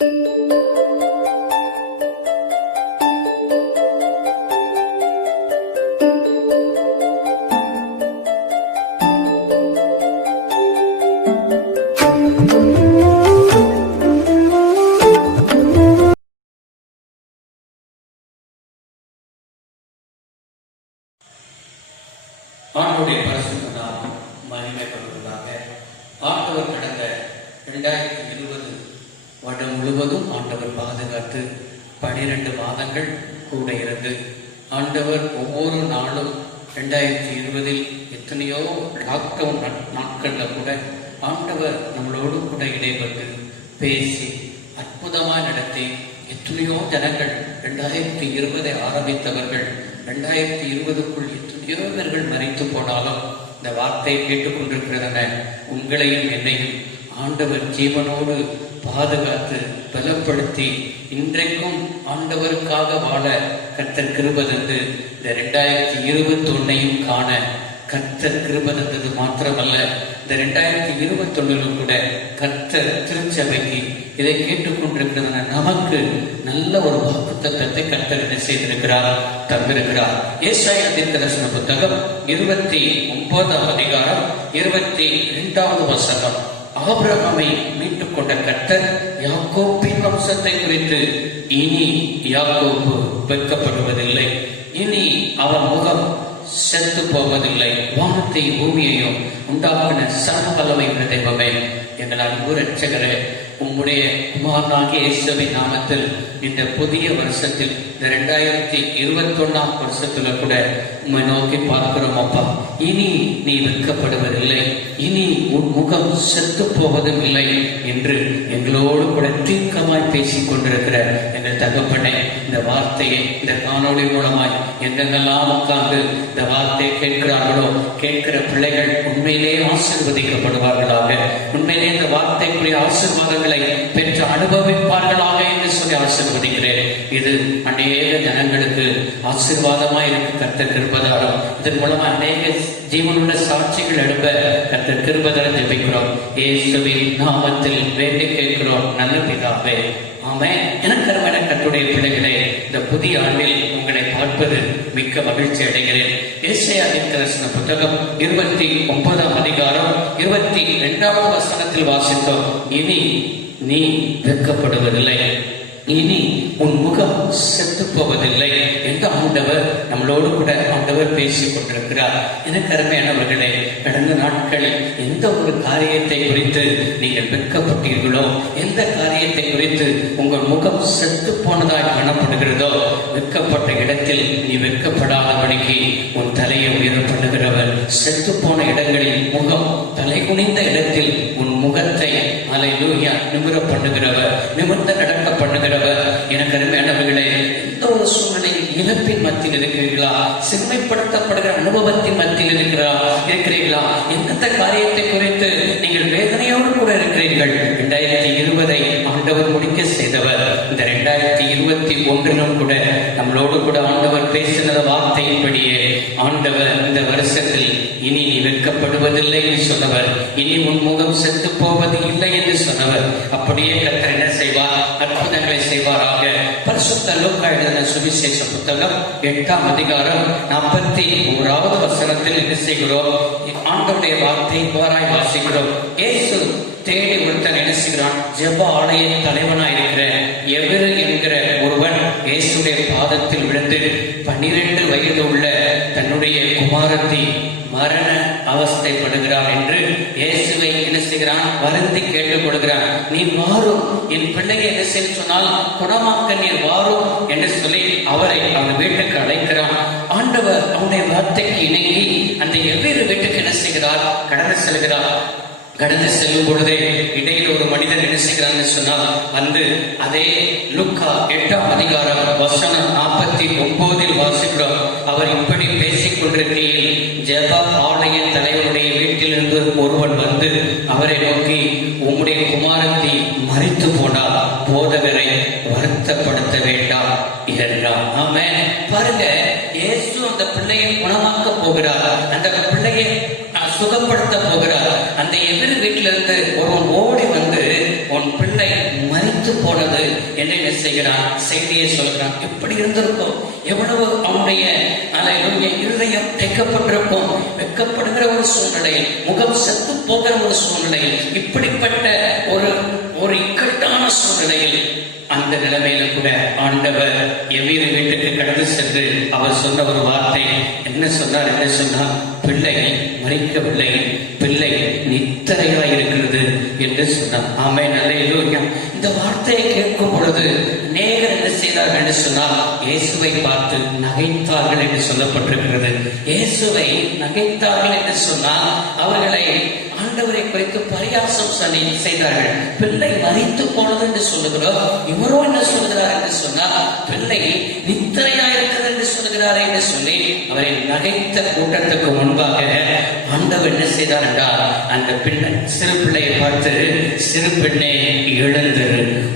ஆண்டவருடைய பரிசுத்த நாமம் மகிமைப்படுவதாக. ஆண்டவர் கடந்த 2020 வருடம் முழுவதும் ஆண்டவர் பாதுகாத்து 12 மாதங்கள் கூட இருந்து ஆண்டவர் ஒவ்வொரு நாளும் 2020 எத்தனையோ லாக்டவுன் நாட்களில் கூட ஆண்டவர் நம்மளோடு கூட இடைப்பட்டு பேசி அற்புதமாக நடத்தி எத்தனையோ ஜனங்கள் 2020 ஆரம்பித்தவர்கள் 2020க்குள் எத்தனையோ பேர்கள் மறைத்து போனாலும் இந்த வார்த்தையை கேட்டுக்கொண்டிருக்கிறதன உங்களையும் என்னையும் ஆண்டவர் ஜீவனோடு பாதுகாத்து பலப்படுத்தி இன்றைக்கும் ஆண்டவருக்காக வாழ கர்த்தர் கிருபை தந்து இந்த 2021 காண கர்த்தர் கிருபை தந்தது மாத்திரமல்ல, இந்த 2021 கூட கர்த்தர் திருச்சபைக்கு இதை கேட்டுக்கொண்டிருக்கிற நமக்கு நல்ல ஒரு வாக்குத்தத்தத்தை கர்த்தர் என்ன செய்திருக்கிறார், தந்திருக்கிறார். ஏசாயா தீர்க்கதரிசன புத்தகம் 29 அதிகாரம் 22 வசனம். ஆபிரகாமை மீட்டுக் கொண்ட கர்த்தர் யாக்கோபின் வம்சத்தை குறித்து இனி யாக்கோபு வெட்கப்படுவதில்லை, இனி அவன் முகம் செத்து போவதில்லை. வானத்தை பூமியையும் உண்டாக்கின சர்வவல்லமை உள்ள தெய்வமே, எங்கள் அன்பு இரட்சகரே, உம்முடைய குமாரனாகிய இயேசுவின் நாமத்தில் இந்த புதிய வருஷத்தில் இந்த 2021 வருஷத்துல கூட உம்மை நோக்கி பார்க்கிறோம் அப்பா. இனி நீ வெட்கப்படுவதில்லை, இனி உன் முகம் செத்து போவதும் இல்லை என்று எங்களோடு கூட தீர்க்கமாய் பேசிக் கொண்டிருக்கிற எங்கள் தகப்பனே, இந்த வார்த்தையை இந்த காணொளி மூலமாய் எங்கெங்கெல்லாம் உட்கார்ந்து இந்த வார்த்தையை கேட்கிறார்களோ கேட்கிற பிள்ளைகள் உண்மையிலே ஆசீர்வதிக்கப்படுவார்களாக, உண்மையிலே இந்த வார்த்தைக்குரிய ஆசீர்வாதங்களை பெற்று அனுபவிப்பார்களாக என்று சொல்லி ஆசீர்வதிக்கிறேன். இது அநேக ஜனங்களுக்கு ஆசீர்வாதமாய் இருக்கு கர்த்தர் கிருபைதாரம். இதன் மூலமா அநேக ஜீவனுள்ள சாட்சிகள் எழுப்ப கர்த்தர் கிருபைதாரம் ஜெபிக்கிறோம். இயேசுவின் நாமத்தில் வேண்டி கேட்கிறோம் நல்ல பிதாவே, ஆமென். எனக்கு அருமையான கர்த்தருடைய பிள்ளைகளே, இந்த புதிய ஆண்டில் உங்களை பார்ப்பது மிக்க மகிழ்ச்சி அடைகிறேன். ஏசாயா தீர்க்கதரிசன புத்தகம் 29 அதிகாரம் 22 வசனத்தில் வாசித்தோம். இனி நீ வெட்கப்படுவதில்லை, இனி உன் முகம் செத்து போவதில்லை என்று ஆண்டவர் நம்மளோடு கூட ஆண்டவர் பேசிக் கொண்டிருக்கிறார். எனக்கு அருமையானவர்களே, கடந்த நாட்களில் எந்த ஒரு காரியத்தை குறித்து நீங்கள் வெட்கப்பட்டீர்களோ, எந்த காரியத்தை குறித்து உங்கள் முகம் செத்து போனதாய் காணப்படுகிறதோ, வெட்கப்பட்ட இடத்தில் நீ வெட்கப்படாதபடிக்கு உன் தலையை உயர பண்ணுகிறவர், செத்து போன இடங்களில் முகம் தலை குனிந்த இடத்தில் உன் முகத்தை அல்லேலூயா நிமிர பண்ணுகிறவர், நிமிர்ந்து நடக்க பண்ணுகிறவர். எனக்கு அருமையானவர்களே, எந்த ஒரு சூழ்நிலையில் இழப்பின் மத்தியில் இருக்கிறீர்களா, சிறுமைப்படுத்தப்படுகிற அனுபவத்தின் மத்தியில் இருக்கிறீர்களா, எந்த காரியத்தை குறித்து நீங்கள் வேதனையோடு கூட இருக்கிறீர்கள், 2020 ஆண்டவர் முடிக்க செய்தவர் இந்த 2021 கூட நம்மளோடு கூட ஆண்டவர் பேசின வார்த்தையின்படியே ஆண்டவர் இந்த வருஷத்தில் இனி நீ வெட்கப்படுவதில்லை என்று சொன்னவர், இனி உன் முகம் செத்து போவது இல்லை என்று சொன்னவர், அப்படியே கர்த்தர் என்ன செய்வார், அற்புதங்களை செய்வாராக. பரிசுத்த லூக்கா எழுதின சுவிசேஷ புத்தகம் 8 அதிகாரம் 41 வசனத்தில் என்ன செய்கிறோம், ஆண்டவருடைய வார்த்தை இவ்வாறாய் வாசிக்கிறோம். இயேசு தேடி ஒருத்தன் என்ன செய்கிறான், ஜெப ஆலய தலைவனாய் இருக்கிற எவரு என்கிற ஒருவன் இயேசுடைய பாதத்தில் விழுந்து 12 வயது உள்ள தன்னுடைய குமாரத்தி மரண அவஸ்தைப்படுகிறார் என்று இயேசுவை என்ன செய்கிறான், வருந்தி கேட்டுக் கொடுக்கிறான். நீ வாரும், என் பிள்ளையை என்ன செய்ய சொன்னால் குணமாக்க நீர் வாரும் என்று சொல்லி அவரை அவன் வீட்டுக்கு அழைக்கிறான். ஆண்டவர் அவனுடைய வார்த்தைக்கு இணங்கி அந்த எவ்வேறு வீட்டுக்கு என்ன செய்கிறார், கடந்து செல்கிறார். கடந்து செல்லும் பொழுதே இடையில் ஒரு மனிதன் என்ன செய்கிறான்னு சொன்னால், வந்து அதே லூக்கா 8 அதிகாரம் வசனம் 49 வாசிக்கிறோம். அவர் இப்படி பேசிக் கொண்டிருக்கையில் ஜெப ஆலய தலைவருடைய வீட்டிலிருந்து ஒருவன் வந்து அவரை நோக்கி, உம்முடைய குமாரத்தி மரித்து போனார், போதகரை வருத்தப்படுத்த வேண்டாம் என்றார். ஆமென். பாருங்க, இயேசு அந்த பிள்ளையை குணமாக்க போகிறார், அந்த பிள்ளையை சுகப்படுத்த போகிறார். அந்த எதிர் வீட்டிலிருந்து ஒருவன் ஓடி வந்து, உன் பிள்ளை மரித்து மரித்து போனது என்று என்ன செய்கிறான், செய்தியை சொல்கிறான். எப்படி இருந்திருக்கும், எவ்வளவு அவனுடைய இருதயம் தைக்கப்பட்டிருக்கும். வெட்கப்படுகிற ஒரு சூழ்நிலையில், முகம் செத்து போகிற ஒரு சூழ்நிலையில், இப்படிப்பட்ட ஒரு இக்கட்டான சூழ்நிலையில், அந்த நிலைமையில கூட ஆண்டவர் எவ்வீர வீட்டுக்கு கடந்து சென்று அவர் சொன்ன ஒரு வார்த்தை என்ன சொன்னார் என்று சொன்னார், பிள்ளை மறிக்கவில்லை, பிள்ளை நித்திரையாய் இருக்கிறது என்று சொன்னார். ஆமென், அல்லேலூயா. இந்த வார்த்தையை கேட்கும் பொழுது அநேகர் என்ன செய்தார்கள் என்று சொன்னால், இயேசுவை பார்த்து நகைத்தார்கள் என்று சொல்லப்பட்டிருக்கிறது. இயேசுவை நகைத்தார்கள் என்று சொன்னால் அவர்களை ஆண்டவரை குறித்து பரியாசம் செய்தார்கள். பிள்ளை மரித்து போனது என்று சொல்லுகிறோம், இவரோ என்ன சொல்கிறார் என்று சொன்னால், பிள்ளை நித்திரையா இருக்கிறது என்று சொல்கிறார் என்று சொல்லி அவரை நகைத்த கூட்டத்துக்கு முன்பாக ஆண்டவர் என்ன செய்தார் என்றால், அந்த சிறு பிள்ளையை பார்த்து, சிறு பெண்ணே எழுந்து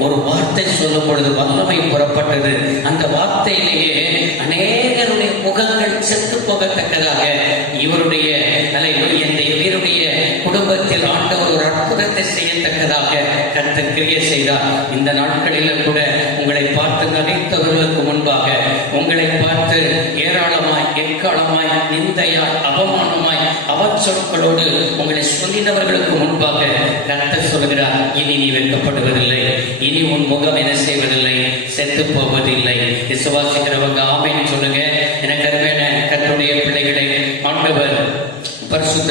ஒரு வார்த்தை சொல்லும் பொழுது வல்லமை புறப்பட்டது. அந்த வார்த்தையிலேயே அநேகருடைய முகங்கள் செத்து போகத்தக்கதாக இவருடைய இவருடைய குடும்பத்தில் ஆண்டவர் ஒரு அற்புதத்தை செய்யத்தக்கதாக கர்த்தர் கிரியை செய்தார். இந்த நாட்களில் கூட உங்களை பார்த்து நகைத்தவர்களுக்கு முன்பாக, உங்களை பார்த்து ஏராளமாய் எக்காலமாய் நிந்தையாய் அவமானமாய் அவச்சொற்களோடு உங்களை சொல்லினவர்களுக்கு முன்பாக கர்த்தர் சொல்கிறார், இனி நீ வெட்கப்படுவதில்லை, இனி உன் முகம் என்ன செய்வதில்லை, செத்து போவதில்லை. விசுவாசிக்கிறவங்க ஆமென் சொல்லுங்க. எனக்கு அருமையான கர்த்தருடைய பிள்ளைகளை, ஆண்டவர் பரிசுத்த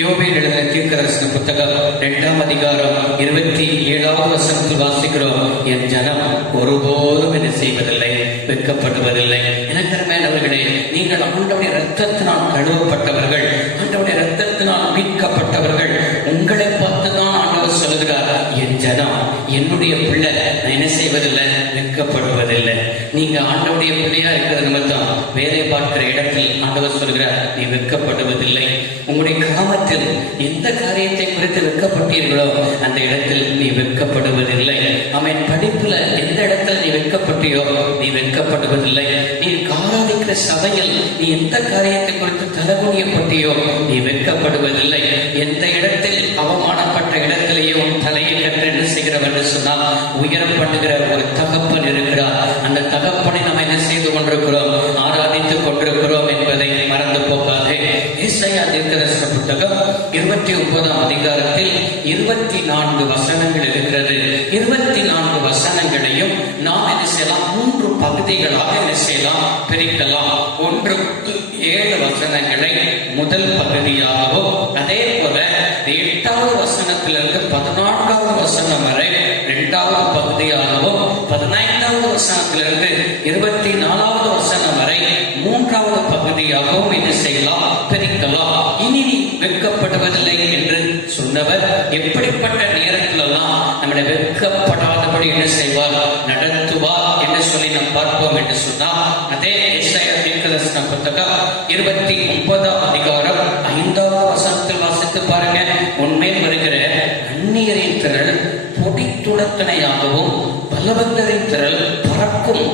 யோபேல் எழுதின தீர்க்கதரிசன புத்தகம் 2ஆம் அதிகாரம் 27வது வசனத்தில் வாசிக்கிறோம், என் ஜனம் ஒருபோதும் என்ன செய்வதில்லை, வெட்கப்படுவதில்லை. எனக்கு அருமையானவர்களே, நீங்கள் ஆண்டவருடைய இரத்தத்தினால் கழுவப்பட்டவர்கள், ஆண்டவருடைய இரத்தத்தினால் மீட்கப்பட்டவர்கள். உங்களை பார்த்துதான் ஆண்டவர் சொல்லுகிறார், என் ஜனம், என்னுடைய பிள்ளை நான் என்ன செய்வதில்லை, வெட்கப்படுவதில்லை. நீங்க ஆண்டவருடைய பிள்ளையா இருக்கிற நிமித்தம் வேலை பார்க்கிற இடத்தில் ஆண்டவர் சொல்கிறார், நீ வெட்கப்படுவதில்லை. உங்களுடைய கிராமத்தில் எந்த காரியத்தை குறித்து வெட்கப்பட்டீர்களோ அந்த இடத்தில் நீ வெட்கப்படுவதில்லை. அவன் படிப்புல எந்த இடத்துல நீ வெட்கப்பட்டியோ நீ வெட்கப்படுவதில்லை. நீ ஆராதிக்கிற சபையில் நீ எந்த காரியத்தை குறித்து தலகுனியப்பட்டியோ நீ வெட்கப்படுவதில்லை. எந்த இடத்தில் அவமானப்பட்ட இடத்திலேயே உன் தலையை கற்று என்ன செய்கிறவர் என்று சொன்னால், உயரம் பண்ணுகிற ஒரு தகப்பன் இருக்கிறார். அந்த தகப்பனை நம்ம என்ன செய்து கொண்டிருக்கிறோம், ஆராதித்துக் கொண்டிருக்கிறோம் என்பதை மறந்து போகாதே. ஏசாயா தீர்க்கதரிசன புத்தகம் 29ஆம் அதிகாரத்தில் 24 வசனங்கள் இருக்கிறது. 24 வசனங்களையும் நாம் என்ன செய்யலாம், 3 பகுதிகளாக என்ன செய்யலாம், பிரிக்கலாம். 1-7 வசனங்களை முதல் பகுதியாகவும், அதே போல 8வது வசனத்திலிருந்து 14வது வசனம் வரை 2வது பகுதியாகவும், 15வது வசனத்திலிருந்து 24வது வசனம் வரை 3வது பகுதியாகவும் என்ன செய்யலாம், பிரிக்கலாம். இனி நீ வெட்கப்படுவதில்லை என்று சொன்னவர் எப்படிப்பட்ட நேரத்திலெல்லாம் நம்மளை வெட்கப்படாதபடி என்ன செய்வார், நடத்துவார் என்று சொல்லி நாம் பார்ப்போம் என்று சொன்னால், அதே ஏசாயா தீர்க்கதரிசன புத்தகம் 29ஆம் அதிகாரம் 5வது வசனத்தில் வாசித்து பாருங்க. உண்மையில் வருகிற அந்நியரின் திரள் பொடித்துளத்தனையாகவும், பலவந்தரின் திரள் பறக்கும்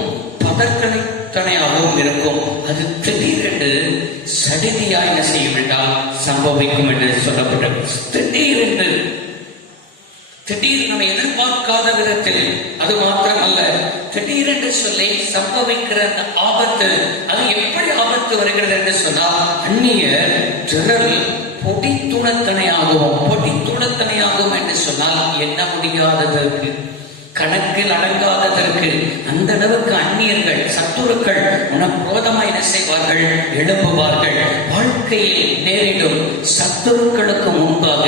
பதற்கனையாகவும் இருக்கும். அது திடீரென்று சடிதியாய் என்ன செய்யும் என்றால் சம்பவிக்கும் என்று சொல்லப்பட்டது. திடீர் நம்ம எதிர்பார்க்காத விதத்தில், அது மாத்திரமல்ல, திடீரென்று சொல்லி சம்பவிக்கிற அந்த ஆபத்து, அது எப்படி ஆபத்து வருகிறது என்று சொன்னால், அந்நிய திரள் பொடித்துளத்தனையாகவும் என்று சொன்னால் எண்ண முடியாததற்கு, கணக்கில் அடங்காததற்கு, அந்த அளவுக்கு அந்நியர்கள், சத்துருக்கள் உனக்கு விரோதமாய் என்ன செய்வார்கள், எழுப்புவார்கள். வாழ்க்கையில் நேரிடும் சத்துருக்களுக்கு முன்பாக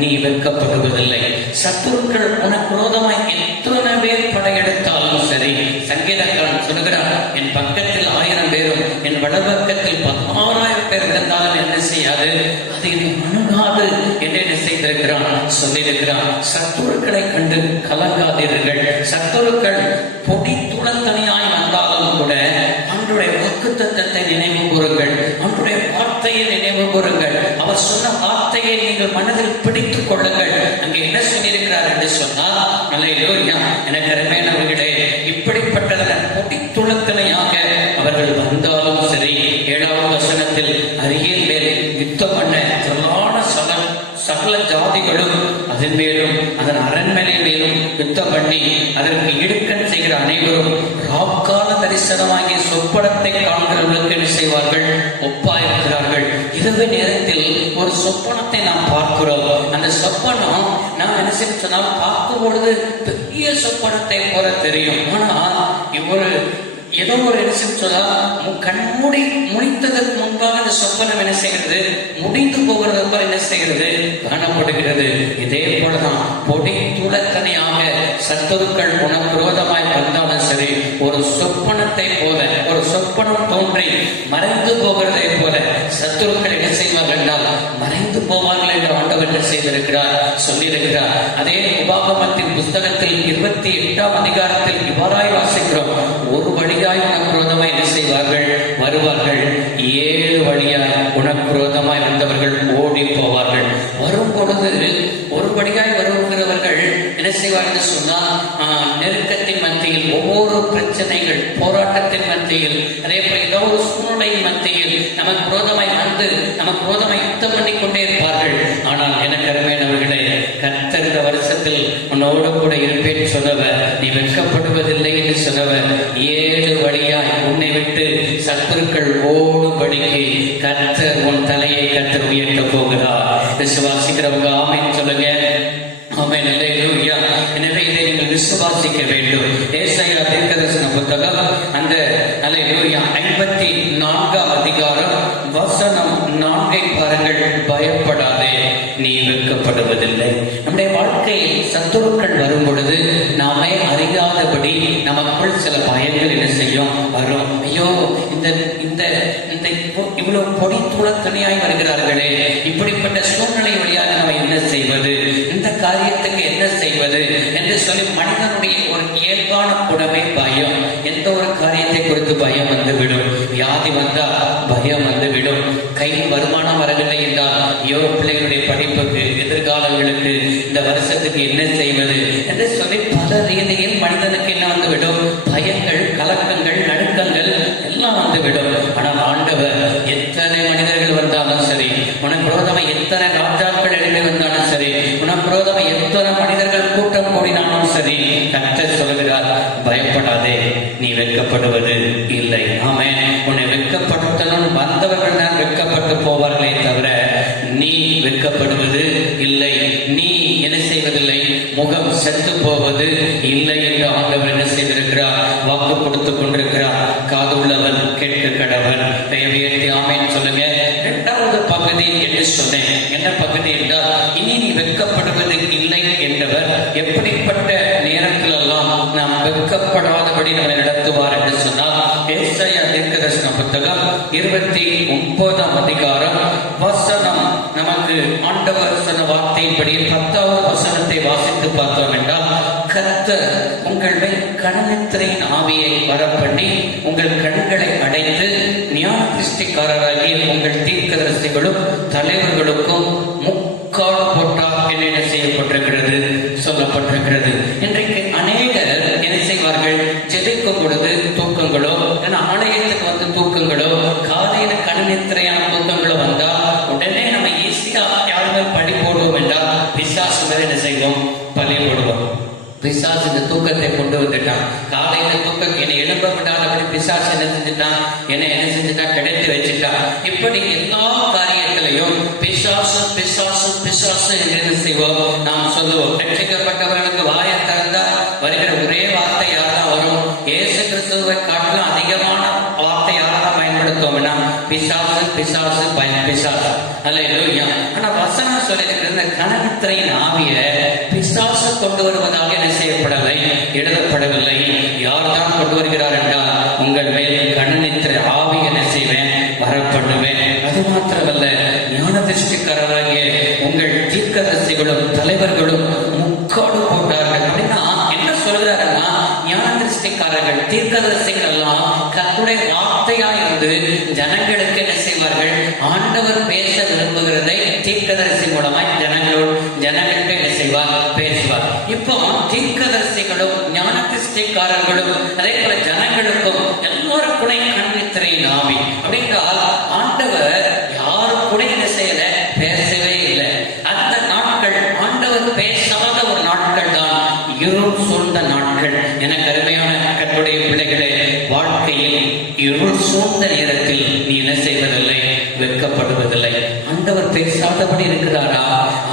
நீ வெட்கப்படுவதில்லை. சத்துருக்கள் உனக்கு விரோதமாய் எத்தனை பேர் படையெடுத்தாலும் சரி, சங்கீதக்காரன் சொல்கிறார், என் பக்கத்தில் 1000 பேரும் என் வலப்பக்கத்தில் 16,000 பேர் இருந்தாலும் என்ன செய்யாது, அது என்னை அணுகாது என்று என்ன செய்திருக்கிறான், சொல்லியிருக்கிறான். சத்துருக்களை கண்டு கலங்காதீர்கள். சத்துருக்கள் பொடி துளத்தனியாய் வந்தாலும் கூட அன்றைய வாக்குத்தத்தத்தை நினைவு கூறுங்கள், அன்றைய வார்த்தையை நினைவு கூறுங்கள். அவர் சொன்ன வார்த்தையை நீங்கள் மனதில் பிடித்துக் கொள்ளுங்கள். அங்கே என்ன சொல்லியிருக்கிறார் என்று சொன்னால், அல்லேலூயா, எனக்கு அருமையானவர்களே, இப்படிப்பட்டதன் பொடி துளத்தனையாக அவர்கள் வந்தாலும் சரி, 7வது வசனத்தில் அரியன் மேல் யுத்தம் பண்ண திரளான சகல ஜாதிகளும் அதன் மேலும் அதன் அரண்மனை மேலும் யுத்தம் யுத்தம் பண்ணி அதற்கு இடுக்கண் செய்கிற அனைவரும் ராக்கால தரிசனமாகிய சொப்பனத்தை காண்கிறவர்களுக்கு என்ன செய்வார்கள்? ஒப்பாயிருக்கிறார்கள். இரவு நேரத்தில் ஒரு சொப்பனத்தை நாம் பார்க்கிறோம். அந்த சொப்பனம் நாம் என்ன சொன்னால் பார்க்கும் பொழுது பெரிய சொப்பனத்தை போல தெரியும். ஆனால் இவ்வொரு ஏதோ ஒரு என்ன சொன்னால் கண்மூடி முடித்ததற்கு முன்பாக அந்த சொப்பனம் என்ன செய்கிறது? முடிந்து போகிறது போல என்ன செய்கிறது? காணப்படுகிறது. இதே போலதான் பொடி துளத்தனையாக சத்துருக்கள் உனக்கு விரோதமாய் வந்தாலும் சரி, ஒரு சொப்பனத்தை போல, ஒரு சொப்பனம் தோன்றி மறைந்து போகிறதை போல சத்துருக்கள் என்ன செய்வார்கள் என்றால் மறைந்து போவார்கள் என்று ஆண்டவர் என்ன செய்திருக்கிறார்? சொல்லியிருக்கிறார். அதே உபாகமத்தின் புஸ்தகத்தில் 28ஆம் அதிகாரத்தில் இவ்வாறாய் வாசிக்கிறோம். ஒரு வழியாய் உனக்கு விரோதமாய் என்ன செய்வார்கள்? வருவார்கள். 7 வழியாய் உனக்கு விரோதமாய் வந்தவர்கள் ஓடி போவார்கள். வரும் பொழுது ஒரு வழியாய் வருகிறவர்கள் என்ன செய்வார்கள் சொன்னால், நெருக்கத்தின் மத்தியில், ஒவ்வொரு பிரச்சனைகள் போராட்டத்தின் மத்தியில், அதே போல ஏதோ ஒரு சூழ்நிலையின் மத்தியில் நமக்கு விரோதமாய் வந்து நமக்கு விரோதமாய் யுத்தம் பண்ணி கொண்டே இருப்பார்கள். ஆனால் எனக்கு அருமையானவர்களே, கர்த்தர் இந்த வருஷத்தில் உன்னோடு கூட இருப்பேன் சொன்னவர், நீ வெட்கப்படுவதில்லை என்று சொன்னவர், 7 வழியாய் உன்னை விட்டு சத்துருக்கள் ஓடுபடிக்கு கர்த்தர் உன் தலையை கர்த்தர் உயர்த்த போகிறார். விசுவாசிக்கிறவங்க ஆமென் சொல்லுங்க. ஆமென். அல்லேலூயா. எனவே இதை நீங்கள் விசுவாசிக்க வேண்டும். ஏசாயா தீர்க்கதரிசன புத்தகம் அந்த அல்லேலூயா 54ஆம் அதிகாரம் வசனம் 4 பாருங்கள். பயப்படாதே, நீ வெட்கப்படுவதில்லை. நம்முடைய வாழ்க்கையில் சத்துருக்கள் வரும் பொழுது நாமே அறியாதபடி நமக்குள் சில பயங்கள் என்ன செய்யும்? வரும். ஐயோ, இந்த இந்த இந்த இவ்வளவு பொடி துளத்தனியாய் வருகிறார்களே, இப்படிப்பட்ட சூழ்நிலை வழியாக நம்ம என்ன செய்வது? இந்த காரியத்துக்கு என்ன செய்வது என்று சொல்லி மனிதனுடைய ஒரு இயல்பான குணமே பயம். எந்த ஒரு காரியத்தை குறித்து பயம் வந்துவிடும். வியாதி வந்தா பயம் வந்துவிடும். கையில் வருமானம் வரவில்லை என்றால், ஐயோ பிள்ளைகளுடைய படிப்புக்கு, எதிர்காலங்களுக்கு, இந்த வருஷத்துக்கு என்ன செய்வது என்று சொல்லி பல ரீதியில் மனிதனுக்கு என்ன வந்துவிடும்? பயங்கள், கலக்கங்கள், நடுக்கங்கள் எல்லாம் வந்துவிடும். ஆனால் ஆண்டவர் எத்தனை மனிதர்கள் வந்தாலும் சரி, உனக்கு விரோதமாக எத்தனை ராஜாக்கள் எழுதி வந்தாலும் சரி, உனக்கு விரோதமாக எத்தனை மனிதர்கள் கூட்டம் கூடினாலும் சரி, கர்த்தர் சொல்கிறார், பயப்படாதே, நீ வெட்கப்படுவது இல்லை. ஆமென். உன்னை வெட்கப்படுத்தணும் வந்தவர்கள் தான் வெட்கப்பட்டு போவார்களே தவிர நீ வெட்கப்படுவது இல்லை. நீ என்ன செய்வதில்லை? முகம் செத்து போவது இல்லை என்று ஆண்டவர் என்ன செய்திருக்கிறார்? வாக்கு கொடுத்து கொண்டிருக்கிறார். காது உள்ளவன் கேட்க கடவன். உயர்த்தி ஆமென் சொல்லுங்க. 2வது பகுதி என்று சொன்னேன். என்ன பகுதி என்றால், இனி நீ வெட்கப்படுவது இல்லை என்றவர் எப்படிப்பட்ட நேரத்தில் எல்லாம் நாம் வெட்கப்படாதபடி நம்மை நடத்துவார் என்று சொன்னால், ஏசாயா தீர்க்கதரிசன புத்தகம் 29ஆம் அதிகாரம் வசனம் நமக்கு ஆண்டவர் சொன்ன வார்த்தையின்படி 10வது வசனத்தை வாசித்து பார்த்தோம் என்றால், கர்த்தர் உங்கள் மேல் கனநித்திரையின் ஆவியை வரப்பண்ணி உங்கள் கண்களை அடைத்து ஞான திருஷ்டிக்காரராகிய உங்கள் தீர்க்கதரிசிகளும் தலைவர்களுக்கும் முக்காடு போட்டார் என்று என்ன செய்யப்பட்டிருக்கிறது? சொல்லப்பட்டிருக்கிறது. இன்றைக்கு அநேகர் என்ன செய்வார்கள்? ஜெபிக்கும் பொழுது தூக்கங்களோ, ஆலயத்துக்கு வந்து தூக்கங்களோ, காலையில கனநித்திரையான தூக்கங்களோ வந்தா உடனே நம்ம ஈஸியா யாருமே பழி போடுவோம் என்றால் பிசாசு என்ன செய்வோம்? பழி போடுவோம். பிசாசு இந்த தூக்கத்தை கொண்டு வந்துட்டான். காலையில தூக்கம் என்னை எழுப்ப விடாதபடி பிசாசு என்ன செஞ்சுட்டான்? என்னை என்ன செஞ்சுட்டான்? கிடைத்து வச்சுட்டான். இப்படி எல்லா காரியத்திலையும் பிசாசு பிசாசு பிசாசு என்று என்ன செய்வோம்? நாம் சொல்லுவோம். ரட்சிக்கப்பட்டவர்களுக்கு வாயை திறந்தா வருகிற ஒரே வார்த்தை யாரெல்லாம் வரும்? இயேசு கிறிஸ்துவை காட்டிலும் அதிகமான வார்த்தை யாரெல்லாம் பயன்படுத்துவோம்னா பிசாசு பிசாசு பிசாசு. அல்லேலூயா. ஆனா வசனம் சொல்லியிருக்கிற கனநித்திரையின் ஆவியை பிசாசு கொண்டு வருவதாக என்ன செய்யப்படவில்லை? எழுதப்படவில்லை. யார் தான் கொண்டு வருகிறார் என்றால், உங்கள் மேல் கனநித்திரை ஆவி என்ன செய்வேன்? வரப்படுவேன். அது மாத்திரமல்ல, ஞான திருஷ்டிக்காரராகிய உங்கள் தீர்க்கதரிசிகளும் தலைவர்களும் முக்காடு போட்டார்கள். அப்படின்னா என்ன சொல்கிறாருன்னா, ஞான திருஷ்டிக்காரர்கள், தீர்க்கதரிசிகள் எல்லாம் கர்த்தருடைய வார்த்தையா இருந்து ஜனங்களுக்கு என்ன செய்வார்கள்? ஆண்டவர் பேச விரும்புகிறதை தீர்க்கதரிசி மூலமாய் ஜனங்களுக்கு என்ன செய்வார்? பேசுவார். இப்போ தீர்க்கதரிசிகளும் ஞான திருஷ்டிக்காரர்களும் அதே போல ஜனங்களுக்கும் எல்லாருக்கும் கனநித்திரையின் ஆவி. அப்படின்றால் ஆண்டவர் யாரு கூட என்ன செய்யல? பேசவே இல்லை. அந்த நாட்கள் ஆண்டவர் பேசாத ஒரு நாட்கள் தான் இருள் சூழ்ந்த நாட்கள். என கருமையான கர்த்தருடைய பிள்ளைகளே, வாழ்க்கையில் இருள் சூழ்ந்த நேரத்தில் நீ என்ன செய்வதில்லை? வெட்கப்படுவதில்லை. ஆண்டவர் பேசாதபடி இருக்கிறாரா?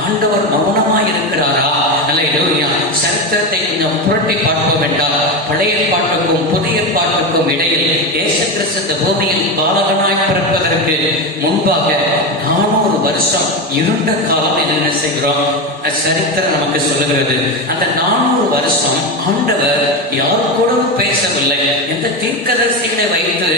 ஆண்டவர் மௌனமாய் இருக்கிறாரா? அல்லேலூயா. சரித்திரத்தை கொஞ்சம் புரட்டி பார்ப்போம் என்றால், பழைய பாட்டுக்கும் புதிய பாட்டுக்கும் இடையில் இயேசு கிறிஸ்து இந்த பூமியில் பாலகனாய் பிறப்பதற்கு முன்பாக 400 வருஷம் இருண்ட காலம் என்ன செய்கிறோம்? சரித்திரம் நமக்கு சொல்லுகிறது. அந்த 400 வருஷம் ஆண்டவர் யாரு கூடவும் பேசவில்லை. எந்த தீர்க்கதரிசிகளை வைத்து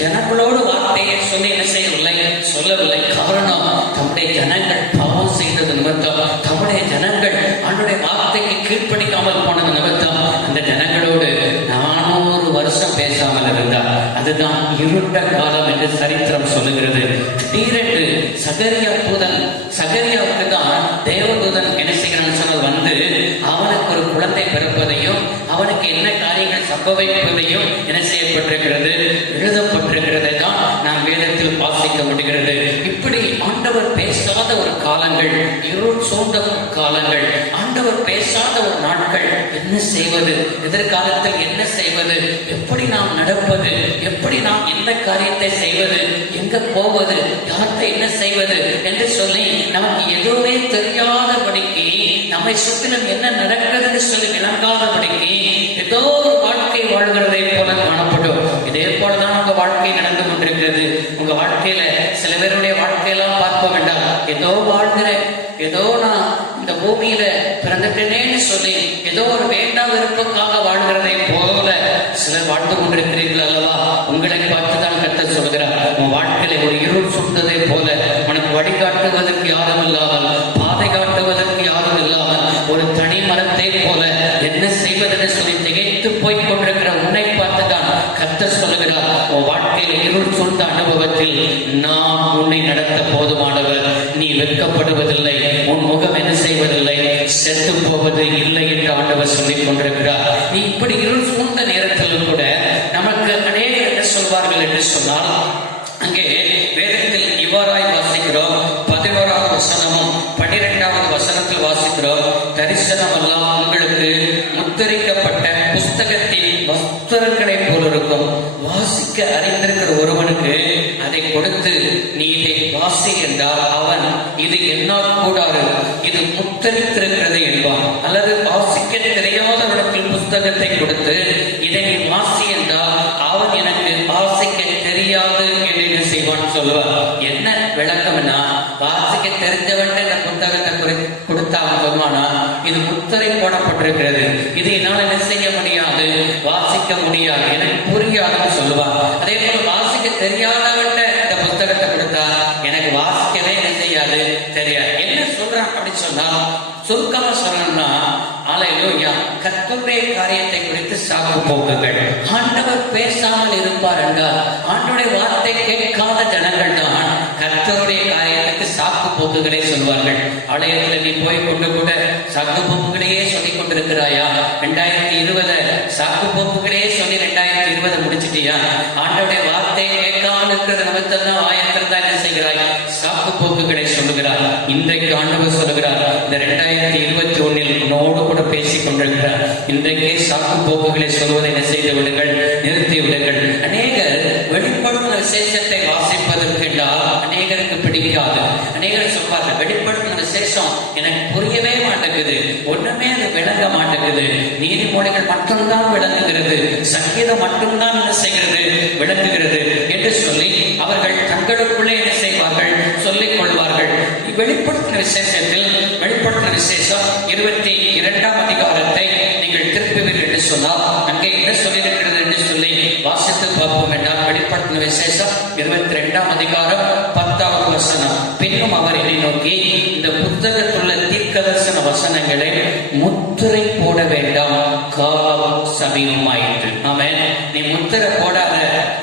ஜனங்களோடு வார்த்தையை சொல்லி என்ன செய்யவில்லை? சொல்லவில்லை. காரணம், தம்முடைய ஜனங்கள் பாவம் செய்தது நிமித்தம், தம்முடைய ஜனங்கள் ஆண்டுடைய வார்த்தைக்கு கீழ்ப்படிக்காமல் போனது நிமித்தம் அந்த ஜனங்களோடு 400 வருஷம் பேசாமல் இருந்தார். அதுதான் இருண்ட காலம் என்று சரித்திரம் சொல்லுகிறது. திடீரென்று சகரியா தூதன், சகரியாவுக்கு தான் தேவதூதன் என்ன செய்கிறான்னு சொன்னால் வந்து அவனுக்கு ஒரு குழந்தை பிறப்பதையும் அவனுக்கு என்ன காரியங்கள் சம்பவிப்பதையும் என்ன செய்யப்பட்டிருக்கிறது? எழுதப்பட்டிருக்கிறதை தான் நாம் வேதத்தில் வாசிக்க முடிகிறது. இப்படி ஆண்டவர் பேசாத ஒரு காலங்கள், இருள் சூழ்ந்த காலங்கள், ஆண்டவர் பேசாத ஒரு நாட்கள். என்ன செய்வது? எதிர்காலத்தில் என்ன செய்வது? எப்படி நாம் நடப்பது? எப்படி நாம் எந்த காரியத்தை செய்வது? எங்க போவது? யார்கிட்ட என்ன செய்வது என்று சொல்லி நமக்கு எதுவுமே தெரியாதபடிக்கு, நம்மை சுற்றிலும் என்ன நடக்குதுன்னு சொல்லி விளங்காதபடிக்கு ஏதோ ஒரு வாழ்க்கை வாழ்கிறதை போல காணப்படும். இதே போலதான் உங்க வாழ்க்கை நடந்து கொண்டிருக்கிறது. உங்க வாழ்க்கையில சில பேருடைய வாழ்க்கையெல்லாம் பார்ப்போம் என்றால், ஏதோ வாழ்கிறேன், ஏதோ நான் இந்த பூமியில பிறந்துட்டேனேன்னு சொல்லி ஏதோ ஒரு வேண்டாம் விருப்பக்காக வாழ்கிறதை போல சிலர் வாழ்ந்து கொண்டிருக்கிறீர்கள் அல்லவா? உங்களை பார்த்துதான் கர்த்தர் சொல்கிறார், உன் வாழ்க்கையில ஒரு இருள் சுட்டதை போல, உனக்கு வழிகாட்டுவதற்கு யாரும் இல்லாமல், பாதை காட்டுவதற்கு யாரும் இல்லாமல், ஒரு தனி மரத்தை போல என்ன செய்வதென்று சொல்லி திகைத்து போய் கொண்டிருக்கிற உன்னை பார்த்துதான் கர்த்தர் சொல்லுகிறார், உன் வாழ்க்கையில் இருள் சூழ்ந்த அனுபவத்தில் நான் உன்னை நடத்த போதுமானவர். நீ வெட்கப்படுவதில்லை, உன் முகம் என்ன செய்வதில்லை? செத்து போவது இல்லை என்று ஆண்டவர் சொல்லிக் கொண்டிருக்கிறார். நீ இப்படி இருள் சூழ்ந்த நேரத்திலும் கூட நமக்கு அநேகர் என்ன சொல்வார்கள் என்று சொன்னால், அங்கே வேதத்தில் இவ்வாறாய் வாசிக்கிறோம். 11வது வசனமும் 12வது வசனத்தில் வாசிக்கிறோம், தரிசனம் எல்லாம் உங்களுக்கு முத்தரிக்கப்பட்ட புஸ்தகத்தின் வஸ்திரங்களை போல இருக்கும். வாசிக்க அறிந்திருக்கிற ஒருவனுக்கு அதை கொடுத்து நீ இதை வாசி என்றால் அவன் இது என்னால் கூடாது, இது முத்தரித்திருக்கிறது என்பான். அல்லது வாசிக்க தெரியாதவனுக்கு புஸ்தகத்தை கொடுத்து இதை நீ வாசி என்றால் அவன் எனக்கு வாசிக்க தெரியாது என்று என்ன செய்வான் சொல்லுவான். என்ன விளக்கம்னா, வாசிக்க தெரிஞ்சவன் இந்த புத்தகத்தை கொடுத்து அவன் சொல்வானா, இது முத்திரை போடப்பட்டிருக்கிறது, இது என்னால் என்ன செய்ய முடியாது, வாசிக்க முடியாது, எனக்கு புரியாதுன்னு சொல்லுவான். அதே போல வாசிக்க தெரியாதவன்ட்ட இந்த புத்தகத்தை கொடுத்தா எனக்கு வாசிக்கவே என்ன செய்யாது, தெரியாது. என்ன சொல்றான் அப்படி சொன்னா, சுருக்கமா சொல்லணும்னா, அல்லேலூயா, கர்த்தருடைய காரியத்தை குறித்து சாக்கு போக்குகள். ஆண்டவர் பேசாமல் இருப்பார் என்றால், ஆண்டவருடைய வார்த்தை கேட்காத ஜனங்கள் தான் கர்த்தருடைய காரியத்துக்கு சாக்கு போக்குகளை சொல்வார்கள். ஆலயத்தில் நீ போய் கொண்டு கூட சாக்கு போக்குகளையே சொல்லிக் கொண்டிருக்கிறாயா? 2020 சாக்கு போக்குகளையே சொல்லி 2020 முடிச்சிட்டியா? ஆண்டவருடைய வார்த்தை கேட்காமல் இருக்கிறது நிமித்தம் தான் ஆயத்தில் தான் என்ன செய்கிறாய்? சாக்கு போக்குகளை சொல்லுகிறார். இன்றைக்கு ஆண்டவர் சொல்லுகிறார், இந்த 2021 உன்னோடு கூட பேசிக் கொண்டிருக்கிறார். இன்றைக்கே சாக்கு போக்குகளை சொல்வதை என்ன செய்து விடுங்கள், நிறுத்தி விடுங்கள். அநேகர் வெளிப்படுத்தின விசேஷத்தை வாசிப்பதற்கு என்றால் அநேகருக்கு பிடிக்காது. அநேகர் சொல்வார்கள், வெளிப்படுத்தின விசேஷம் எனக்கு புரியவே மாட்டேங்குது, ஒண்ணுமே அது விளங்க மாட்டேங்குது, நீதிமொழிகள் மட்டும்தான் விளங்குகிறது, சங்கீதம் மட்டும்தான் என்ன செய்கிறது, விளங்குகிறது என்று சொல்லி அவர்கள் தங்களுக்குள்ளே என்ன செய்வார்கள், சொல்லிக் கொள்வார்கள். வெளிப்படுத்தின விசேஷத்தில், வெளிப்படுத்தின விசேஷம் 22ஆம் அதிகாரத்தை நீங்கள் திருப்புவீர்கள் என்று சொன்னால் அங்கே என்ன சொல்லியிருக்கிறது என்று சொல்லி வாசித்து பார்ப்போம் என்றால், வெளிப்படுத்தின விசேஷம் 22ஆம் அதிகாரம் 10வது வசனம். பின்னும் அவர் என்னை நோக்கி, இந்த புத்தகத்துள்ள தீர்க்கதரிசன வசனங்களை முத்திரை போட வேண்டாம், காலம் சமீபமாயிற்று. ஆமென். நீ முத்திரை போடாத,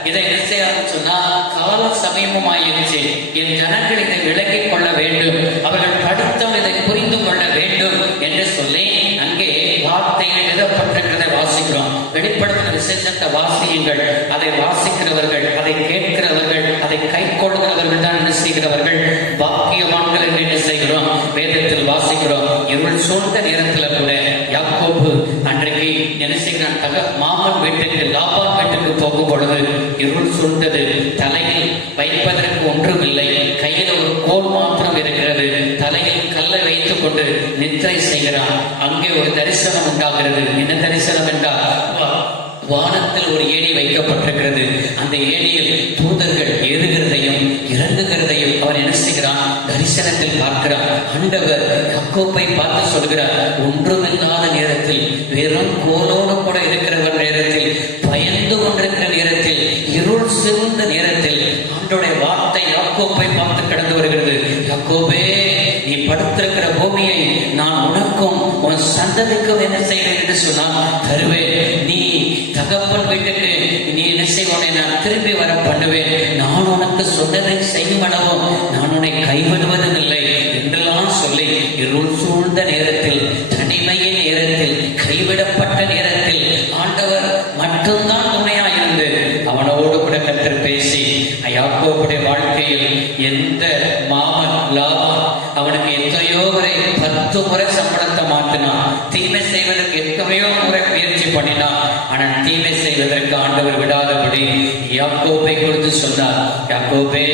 இதை என்ன செய்யாதுன்னு சொன்னா காலம் சமீபமாயிருச்சு, என் ஜனங்கள் இதை விளங்கிக் கொள்ள வேண்டும், அவர்கள் படித்தம் இதை புரிந்து கொள்ள வேண்டும் என்று சொல்லி அங்கே வார்த்தைகள் எழுதப்பட்டிருக்கிறதை வாசிக்கிறோம். வெளிப்படுத்தின விசேஷத்தை வாசியுங்கள். அதை வாசிக்கிறவர்கள், அதை கேட்கிறவர்கள், அதை கை கொள்கிறவர்கள் தான் என்ன செய்கிறவர்கள், பாக்கியவான்கள் என்று என்ன செய்கிறோம், வேதத்தில் வாசிக்கிறோம். இருள் சூழ்ந்த நேரத்தில் கூட யாக்கோபு அன்றைக்கு மாமன் வீட்டுக்கு லாபான் வீட்டுக்கு போகும் பொழுது இருள் சூழ்ந்தது. தலையில் வைப்பதற்கு ஒன்றுமில்லை, கையில் ஒரு கோல் மாத்திரம் இருக்கிறது. தலையில் கல்லை வைத்துக் கொண்டு நித்திரை செய்கிறான். அங்கே ஒரு தரிசனம் உண்டாகிறது. என்ன தரிசனம் என்றால், வானத்தில் ஒரு ஏணி வைக்கப்பட்டிருக்கிறது. அந்த ஏணியில் தூதர்கள் ஏறுகிறதையும் இறங்குகிறதையும் அவன் என்ன செய்கிறான்? தரிசனத்தில் பார்க்கிறான். ஆண்டவர் யாக்கோபை பார்த்து சொல்கிறார், ஒன்றுமில்லாத நேரத்தில், வெறும் கோலோடு கூட இருக்கிறவர் நேரத்தில், பயந்து கொண்டிருக்கிற நேரத்தில், இருள் சிறந்த நேரத்தில் ஆண்டோடைய வார்த்தை யாக்கோபை பார்த்து கடந்து வருகிறது. யாக்கோபே, நீ படுத்திருக்கிற பூமியை நான் உனக்கும் உன் சந்ததிக்கும் என்ன செய்வேன் என்று சொன்னால் தருவேன். நீ தகப்பன் வீட்டுக்கு நீ என்ன செய்வானே, நான் திரும்பி வர பண்ணுவேன். நான் உனக்கு சொன்னதை செய்யும் அளவும் நான் உன்னை கைவிடுவதும் இல்லை என்றெல்லாம் சொல்லி, இருள் சூழ்ந்த நேரத்தில், தனிமையின் நேரத்தில், கைவிடப்பட்ட நேரத்தில் ஆண்டவர் மட்டும்தான் துணையாயிருந்து அவனோடு கூட கர்த்தர் பேசி, யாக்கோபுடைய வாழ்க்கையில் எந்த மாமன் லாபான் அவனுக்கு எத்தனையோ முறை 10 முறை சம்பளத்தை மாற்றினான். தீமை செய்வதற்கு எத்தனையோ முறை முயற்சி பண்ணினான். ஆனால் தீமை செய்வதற்கு ஆண்டவர் விடாதபடி யாக்கோபை கொடுத்து சொன்னார், யாக்கோபே,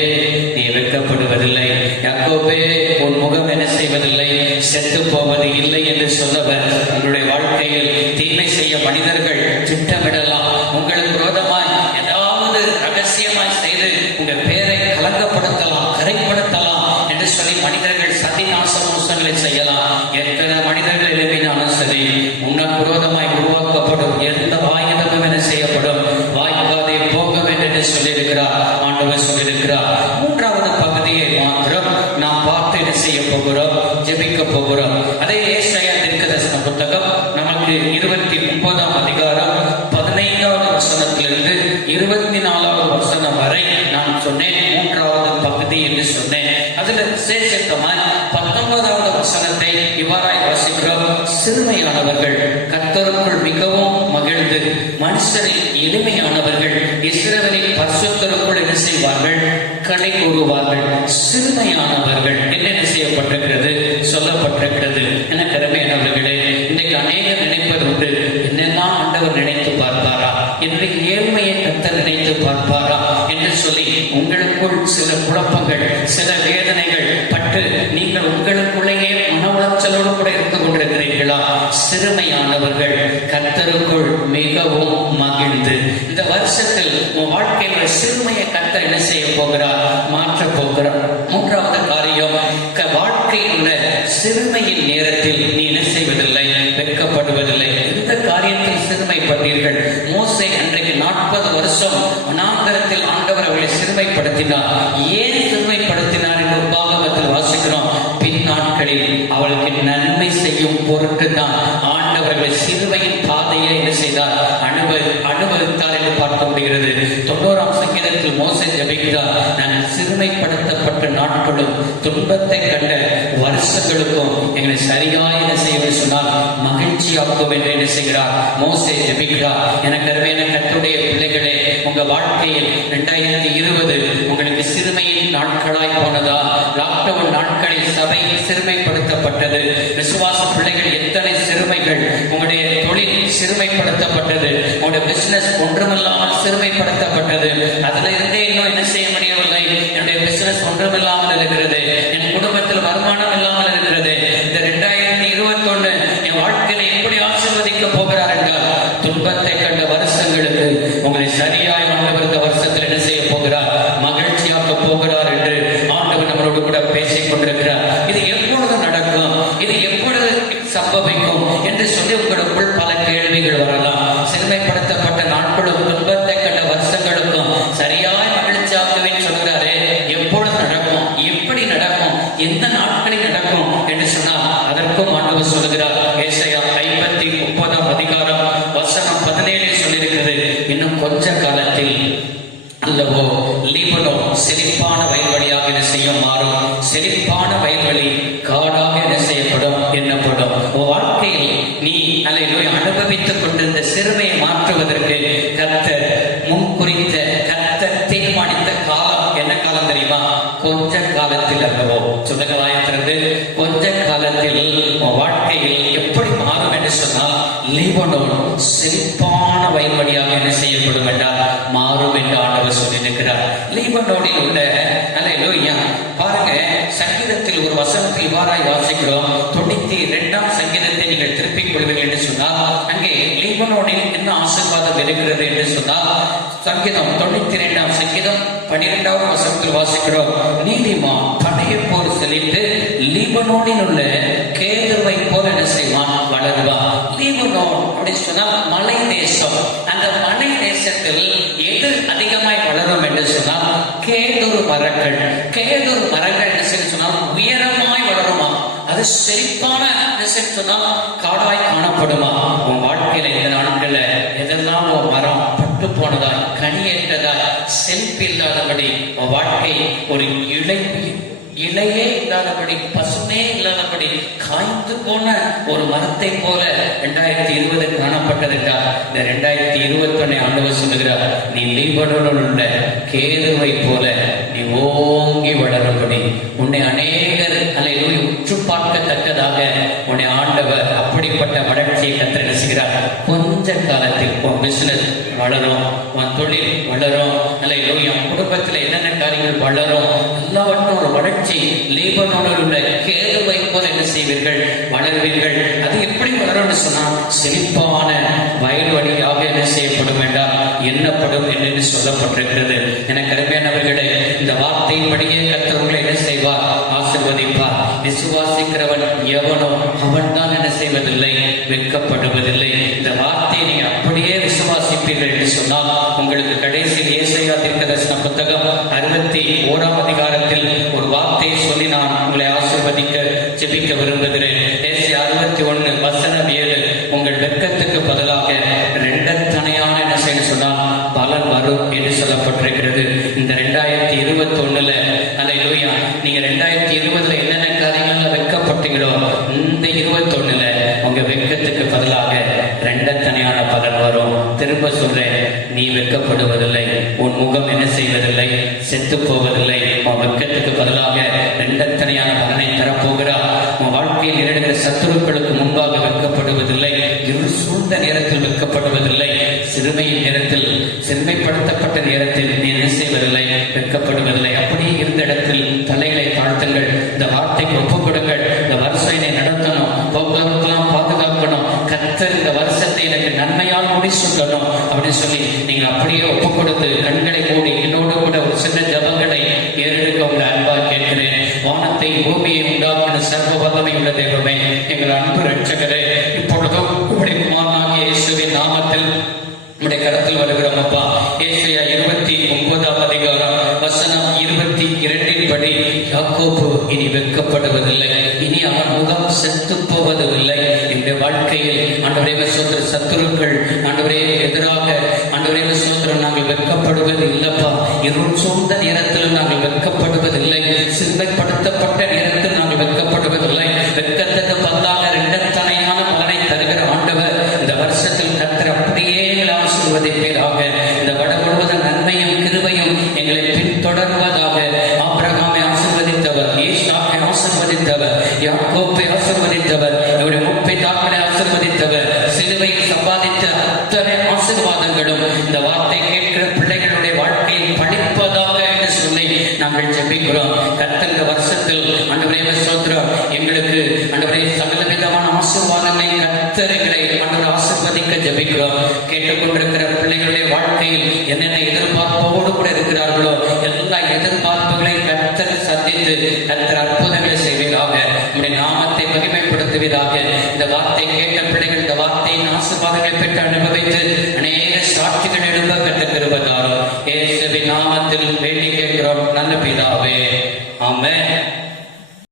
நீ வெட்கப்படுவதில்லை. யாக்கோபே, உன் முகம் என்ன செய்வதில்லை, செத்து போவது இல்லை என்று சொன்னவர். உங்களுடைய வாழ்க்கையில் தீமை செய்ய மனிதர்கள் திட்டமிடலாம். உங்களுக்கு விரோதமாய் ஏதாவது ரகசியமாய் செய்து உங்கள் பேரை கலங்கப்படுத்தலாம், கரைப்படுத்தலாம் என்று சொல்லி மனிதர்கள் சதி நாசமோசங்களை செய்யலாம். எத்தனை மனிதர்கள் எழுப்பினாலும் சரி, உனக்கு விரோதமாய் உருவாக்கப்படும் எந்த ஆயுதமும் என்ன செய்யப்படும், வாய்க்காதே போகும் என்று சொல்லியிருக்கிறார். ஆண்டவர் சொல்லியிருக்கிறார். 3வது பகுதியை மாத்திரம் நாம் பார்த்து என்ன செய்ய போகிறோம், ஜெபிக்க போகிறோம். அதே ஏசாயா தீர்க்கதரிசன புத்தகம் நமக்கு 29ஆம் அதிகாரம் 15வது வசனத்திலிருந்து 24வது வசனம் வரை நான் சொன்னேன். 3வது பகுதி என்று சொன்னேன். அதுல விசேஷமாய் 19வது வசனத்தை இவ்வாறாய் வாசிக்கிறோம். சிறுமையானவர்கள் கர்த்தருக்குள் மிகவும் மகிழ்ந்து, மனுஷரில் எளிமையானவர்கள் இஸ்ரவேலின் பரிசுத்தருக்குள் என்ன செய்வார்கள், களி கூறுவார்கள். சிறுமையானவர்கள் என்ன செய்யப்பட்டிருக்கிறது, சொல்லப்பட்டிருக்கிறது. எனக்கு அருமையானவர்களே, இன்றைக்கு அநேகர் நினைப்பது உண்டு, என்னெல்லாம் ஆண்டவர் நினைத்து பார்ப்பாரா, என்னுடைய ஏழ்மையை கர்த்தர் நினைத்து பார்ப்பாரா என்று சொல்லி உங்களுக்குள் சில குழப்பங்கள், சில வேதனைகள் பட்டு நீங்கள் உங்களுக்குள்ளேயே மன உளைச்சலோடு கூட இருந்து கொண்டிருக்கிறீர்களா? சிறுமையானவர்கள் கர்த்தருக்குள் மிகவும் மகிழ்ந்து. இந்த வருஷத்தில் உன் வாழ்க்கையில் சிறுமையை கர்த்தர் என்ன செய்ய போகிறார், மாற்ற போகிறார். 3வது காரியம், வாழ்க்கையில் உள்ள சிறுமையின் நேரத்தில் நீ என்ன செய்வதில்லை, வெட்கப்படுவதில்லை. இந்த காரியத்தில் சிறுமைப்பட்டீர்கள். மோசே அன்றைக்கு 40 வருஷம் வனாந்தரத்தில் ஆண்டவர் அவர்களை சிறுமைப்படுத்தினார். ஏன் சிறுமைப்படுத்தினார் என்று உபாகமத்தில் வாசிக்கிறோம். பின் நாட்களில் அவளுக்கு நன்மை செய்யும் பொருட்டு தான் ஆண்டவர்கள் சிறுமையின் பாதையை என்ன செய்தார், அனுபவித்தார் என்று பார்க்க முடிகிறது. 90ஆம் சங்கீதத்தில் மோசே ஜெபிக்கிறார், நான் சிறுமைப்படுத்தப்பட்ட நாட்களும் துன்பத்தை கண்ட வருஷங்களுக்கும் எங்களை சரியாய் என்ன செய்வது சொன்னால் மகிழ்ச்சியாக்கும் என்று என்ன செய்கிறார், மோசே ஜெபிக்கிறார். எனக்கு அருமையான கர்த்தருடைய பிள்ளைகளே, உங்க வாழ்க்கையில் 2020 உங்களுக்கு சிறுமையின் நாட்களாய் போனதா? லாக்டவுன் நாட்களில் சபை சிறுமைப்படுத்தப்பட்டது. விசுவாச பிள்ளைகள் எத்தனை சிறுமைகள், உங்களுடைய தொழில் சிறுமைப்படுத்தப்பட்டது, உங்களுடைய பிசினஸ் ஒன்றுமில்லாமல் சிறுமைப்படுத்தப்பட்டது. அதுல இருந்தே இன்னும் என்ன செய்ய முடியவில்லை, என்னுடைய பிசினஸ் ஒன்றுமில்லாமல் இருக்கிறது, என் குடும்பத்தில் வருமானம் இல்லாமல் இருக்கிறது. இந்த 2021 என் வாழ்க்கையில எப்படி ஆசீர்வதிக்க போகிறார் என்றால், துன்பத்தை கண்ட வருஷங்களுக்கு உங்களை சரியாய் ஆண்டவர் இந்த வருஷத்தில் என்ன செய்ய போகிறார், மகிழ்ச்சியாக்க போகிறார் என்று ஆண்டவர் நம்மளோடு கூட பேசிக் கொண்டிருக்கிறார். இது எப்பொழுது நடக்கும், இது எப்பொழுது சம்பவிக்கும் என்று சொல்லி உங்களுக்குள் பல கேள்விகள் வரலாம். சிறுமைப்படுத்தப்பட்ட நாட்களும் துன்பத்தை கண்ட வருஷங்களுக்கும் சரியாய் மகிழ்ச்சியாக்குவேன் சொல்கிறாரே, எப்பொழுது நடக்கும், எப்படி நடக்கும், எந்த நாட்களில் நடக்கும் என்று சொன்னால் அதற்கும் ஆண்டவர் சொல்லுகிறார். ஏசாயா 30ஆம் அதிகாரம் வசனம் 17 சொல்லியிருக்கிறது, இன்னும் கொஞ்ச காலத்தில் அல்லவோ லீபனோ செழிப்பான வயல்வெளியாக என்ன செய்யும், மாறும். செழிப்பான வயல்வெளி காடாக என்ன செய்யப்படும், என்னப்படும். வாழ்க்கையில் நீ அனுபவித்துக் கொண்டிருந்த சிறுமையை மாற்றுவதற்கு கர்த்தர் முன்குறித்த, கர்த்தர் தீர்மானித்த காலம் என்ன காலம் தெரியுமா? கொஞ்ச காலத்தில் அல்லவோ. சொல்லுங்க வாய்த்திருந்து, கொஞ்ச காலத்தில் வாழ்க்கையில் எப்படி மாறும் என்று சொன்னால், லீபனோன் செழிப்பான வயல்வெளியாக என்ன செய்யப்படும் என்றால் மாறும் என்று ஆண்டவர் சொல்லியிருக்கிறார். லீபனோனில் உள்ள அல்லேலூயா பாருங்க, சங்கீதத்தில் ஒரு வசனத்தில் இவ்வாறாய் வாசிக்கிறோம். 92ஆம் சங்கீதத்தை நீங்கள் திருப்பிக் கொள்வீர்கள் என்று சொன்னால் அங்கே லீபனோனில் என்ன ஆசீர்வாதம் இருக்கிறது என்று சொன்னால் சங்கீதம் 92ஆம் சங்கீதம் 12வது வசனத்தில் வாசிக்கிறோம். நீதிமான் படையப்போர் செழித்து லீபனோனில் உள்ள கேதுருவை போல என்ன செய்வான், வளருவான். லீபனோன் அப்படின்னு சொன்னால் மலை தேசம். அந்த மலை தேசத்தில் எது அதிகமாய் வளரும் என்று சொன்னால் கேதுரு மரங்கள். கேதுரு மரங்கள் என்ன செய்ய சொன்னால் உயரமாய் வளருமா, அது செழிப்பான சொன்னால் காடாய் காணப்படுமா. உன் வாழ்க்கையில இந்த நாட்கள்ல எதெல்லாம் உன் மரம் பட்டு போனதாய், கனியேற்றதாய், செழிப்பு இல்லாதபடி உன் வாழ்க்கை ஒரு இலையே இல்லாதபடி, பசுமே இல்லாதபடி காய்ந்து போன ஒரு மரத்தை போல 2020 காணப்பட்டதுக்காக இந்த 2021 ஆண்டவர் சொல்லுகிறார், நீ லீபனோனில் உள்ள கேதுவை போல நீ ஓங்கி வளரும்படி உன்னை அநேகர் அல்லேலூயா உற்று பார்க்கத்தக்கதாக உன்னை ஆண்டவர் அப்படிப்பட்ட வளர்ச்சியை கர்த்தர் செய்கிறார். கொஞ்ச காலத்தில் உன் பிசினஸ் வளரும், உன் தொழில் வளரும், அல்லேலூயா குடும்பத்தில் என்னென்ன காரியங்கள் வளரும், எல்லாவற்றும் ஒரு வளர்ச்சி. லீபனோனில் உள்ள கேதுவை போல என்ன செய்வீர்கள், வளர்வீர்கள். அது எப்படி வளரும்னு சொன்னால் செழிப்பான வயல்வெளியாக என்ன செய்யப்படும் என்றால் எண்ணப்படும் என்று சொல்லப்பட்டிருக்கிறது. எனக்கு அருமையானவர்களே, இந்த வார்த்தையின்படியே கர்த்தர் உங்களை என்ன செய்வார், ஆசீர்வதிப்பார். விசுவாசிக்கிறவன் எவனோ அவன் தான் என்ன செய்வதில்லை, வெட்கப்படுவதில்லை. இந்த வார்த்தையை நீ அப்படியே விசுவாசிப்பீர்கள் என்று சொன்னால் உங்களுக்கு கடைசியில் ஏசாயா தீர்க்கதரிசன புத்தகம் 61ஆம் அதிகாரத்தில் ஒரு வார்த்தையை சொல்லி நான் உங்களை ஆசீர்வதிக்க ஜெபிக்க விரும்புகிறேன். ஏசாயா 61 வசனம் 7, உங்கள் வெட்கத்துக்கு பதிலாக இரண்டத்தனையான என்ன செய்ய சொன்னால் பலன் வரும் என்று சொல்லப்பட்டிருக்கிறது. இந்த 2021 அல்லேலூயா நீங்க 2020 என்னென்ன காரியங்கள்ல வெட்கப்பட்டீங்களோ இந்த 21 உங்க வெட்கத்துக்கு பதிலாக இரண்டத்தனையான பலன் வரும். திரும்ப சொல்றேன், நீ வெட்கப்படுவதில்லை, உன் முகம் என்ன செய்வதில்லை, செத்து போவதில்லை. உன் வெட்கத்துக்கு பதிலாக இரண்டத்தனையான பலனை தரப்போகிறார். உன் வாழ்க்கையில் நேரிடுகிற சத்துருக்களுக்கு முன்பாக வெட்கப்படுவதில்லை, இருள் சூழ்ந்த நேரத்தில் வெட்கப்படுவதில்லை, சிறுமையின் நேரத்தில், சிறுமைப்படுத்தப்பட்ட நேரத்தில் நீ என்ன செய்வதில்லை, வெட்கப்படுவதில்லை. அப்படியே இருந்த இடத்தில் தலைகளை தாழ்த்துங்கள். இந்த வார்த்தைக்கு ஒப்புக் கொடுங்கள். இந்த வருஷம் என்னை நடத்தணும், போக்குவரத்துலாம் பாதுகாக்கணும், கர்த்தர் இந்த வருஷத்தை எனக்கு நன்மையால் முடிச்சுக்கணும் அப்படின்னு சொல்லி நீங்க அப்படியே ஒப்புக் கொடுத்து கண்களை மூடி என்னோடு கூட ஒரு சின்ன ஜபங்களை ஏறெடுக்க உங்களை அன்பா கேட்கிறேன். வானத்தை பூமியை உண்டாக்கின சர்வ வல்லமை உள்ள தெய்வமே, எங்கள் அன்பு ரட்சகரே, இப்பொழுதும் உங்களுடைய குமாரனாகிய இயேசுவின் நாமத்தில் உடைய கரத்தில் வருகிறோம் அப்பா. ஏசாயா 29ஆம் அதிகாரம் வசனம் 22 படி யாக்கோபு இனி வெட்கப்படுவதில்லை, இனி அவன் முகம் செத்து போவதில்லை. இந்த வாழ்க்கையில் ஆண்டவரே சோதர சத்துருக்கள் ஆண்டவரே எதிராக ஆண்டவரே சோதரம் நாங்கள் வெட்கப்படுவது இல்லப்பா. இருள் சூழ்ந்த நேரத்தில் நாங்கள் வெட்கப்படுவதில்லை, சிறுமைப்படுத்தப்பட்ட நேரத்தில் நாங்கள் வெட்கப்படுவதில்லை. வெட்கத்துக்கு பதிலாக இரண்டத்தனையான பலனை தருகிற ஆண்டவர் இந்த வருஷத்தில் கர்த்தர் அப்படியே ஆசீர்வதிப்பீராக. இந்த வட முழுவதும் நன்மையும் கிருபையும் எங்களை பின்தொடர்வதாக. ஆபிரகாமை ஆசீர்வதித்தவர், ஈசாக்கை ஆசீர்வதித்தவர், யாக்கோபை ஆசீர்வதித்தவர், நம்முடைய முற்பிதாக்களை ஆசீர்வதித்தவர், சிலுவையில் சம்பாதித்த அத்தனை ஆசீர்வாதங்களும் இந்த வார்த்தை கேட்கிற பிள்ளைகளுடைய வாழ்க்கையில் படிப்பதாக என்று சொல்லி நாங்கள் ஜெபிக்கிறோம். கர்த்தர் இந்த வருஷத்தில் ஆண்டவரே ஸ்தோத்திரம் எங்களுக்கு ஆண்டவரே சகல விதமான ஆசீர்வாதங்களை கர்த்தர் எங்களை ஆண்டவர் ஆசீர்வதிக்க ஜெபிக்கிறோம். கேட்டுக்கொண்டிருக்கிற பிள்ளைகளுடைய வாழ்க்கையில் என்னென்ன எதிர்பார்ப்போடு கூட இருக்கிறார்களோ எல்லா எதிர்பார்ப்புகளையும் கர்த்தர் சந்தித்து கர்த்தர் அற்புதங்களை செய்வீராக. நம்முடைய நாமத்தை மகிமைப்படுத்துவதாக. இந்த வார்த்தை கேட்ட பிள்ளைகள் இந்த வார்த்தையின் ஆசீர்வாதங்களை பெற்று அனுபவித்து அநேக சாட்சிகள் எழுப்ப கற்றுக் கிருபை தாரும். இயேசுவின் நாமத்தில் வேண்டி கேட்கிறோம் நல்ல பிதாவே, ஆமென்.